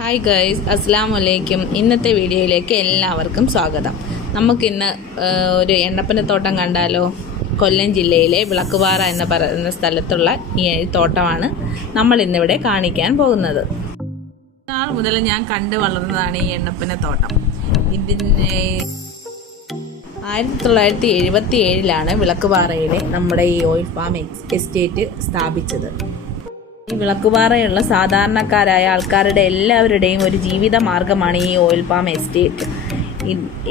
Hi guys, അസ്സാം വലൈക്കും. ഇന്നത്തെ വീഡിയോയിലേക്ക് എല്ലാവർക്കും സ്വാഗതം. നമുക്കിന്ന് ഒരു എണ്ണപ്പനത്തോട്ടം കണ്ടാലോ? കൊല്ലം ജില്ലയിലെ വിളക്കുപാറ എന്ന് പറയുന്ന സ്ഥലത്തുള്ള ഈ തോട്ടമാണ് നമ്മൾ ഇന്നിവിടെ കാണിക്കാൻ പോകുന്നത്. നാൾ മുതൽ ഞാൻ കണ്ടു വളർന്നതാണ് ഈ എണ്ണപ്പനത്തോട്ടം. ഇതിന് 1977 വിളക്കുപാറയിലെ നമ്മുടെ ഈ ഓയിൽ ഫാം എസ്റ്റേറ്റ് സ്ഥാപിച്ചത്. ഈ വിളക്കുപാറയുള്ള സാധാരണക്കാരായ ആൾക്കാരുടെ എല്ലാവരുടെയും ഒരു ജീവിത മാർഗമാണ് ഈ ഓയിൽ പാം എസ്റ്റേറ്റ്.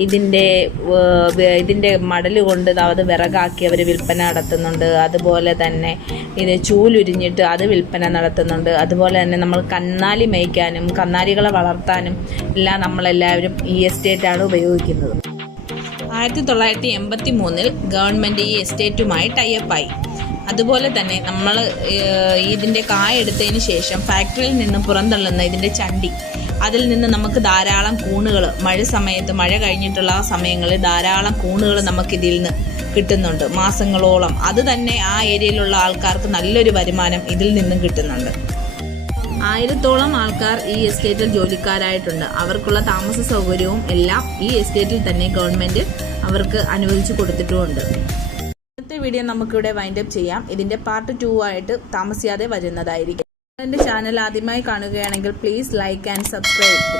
ഇതിൻ്റെ മടൽ കൊണ്ട് അത് വിറകാക്കി അവർ വിൽപ്പന നടത്തുന്നുണ്ട്. അതുപോലെ തന്നെ ഇത് ചൂലുരിഞ്ഞിട്ട് അത് വിൽപ്പന നടത്തുന്നുണ്ട്. അതുപോലെ തന്നെ നമ്മൾ കന്നാലി മേയ്ക്കാനും കന്നാലികളെ വളർത്താനും എല്ലാം നമ്മളെല്ലാവരും ഈ എസ്റ്റേറ്റാണ് ഉപയോഗിക്കുന്നത്. 1983 ഗവൺമെൻറ് ഈ എസ്റ്റേറ്റുമായി ടൈപ്പായി. അതുപോലെ തന്നെ നമ്മൾ ഇതിൻ്റെ കായ എടുത്തതിന് ശേഷം ഫാക്ടറിയിൽ നിന്ന് പുറന്തള്ളുന്ന ഇതിൻ്റെ ചണ്ടി, അതിൽ നിന്ന് നമുക്ക് ധാരാളം കൂണുകൾ മഴ കഴിഞ്ഞിട്ടുള്ള സമയങ്ങളിൽ ധാരാളം കൂണുകൾ നമുക്കിതിൽ നിന്ന് കിട്ടുന്നുണ്ട്. മാസങ്ങളോളം അത് തന്നെ ആ ഏരിയയിലുള്ള ആൾക്കാർക്ക് നല്ലൊരു വരുമാനം ഇതിൽ നിന്നും കിട്ടുന്നുണ്ട്. 1000-ഓളം ആൾക്കാർ ഈ എസ്റ്റേറ്റിൽ ജോലിക്കാരായിട്ടുണ്ട്. അവർക്കുള്ള താമസ സൗകര്യവും എല്ലാം ഈ എസ്റ്റേറ്റിൽ തന്നെ ഗവൺമെൻറ് അവർക്ക് അനുവദിച്ചു കൊടുത്തിട്ടുമുണ്ട്. ഇന്നത്തെ വീഡിയോ നമുക്കിവിടെ വൈൻഡപ്പ് ചെയ്യാം. ഇതിൻ്റെ പാർട്ട് 2 ആയിട്ട് താമസിയാതെ വരുന്നതായിരിക്കും. എൻ്റെ ചാനൽ ആദ്യമായി കാണുകയാണെങ്കിൽ പ്ലീസ് ലൈക്ക് ആൻഡ് സബ്സ്ക്രൈബ്.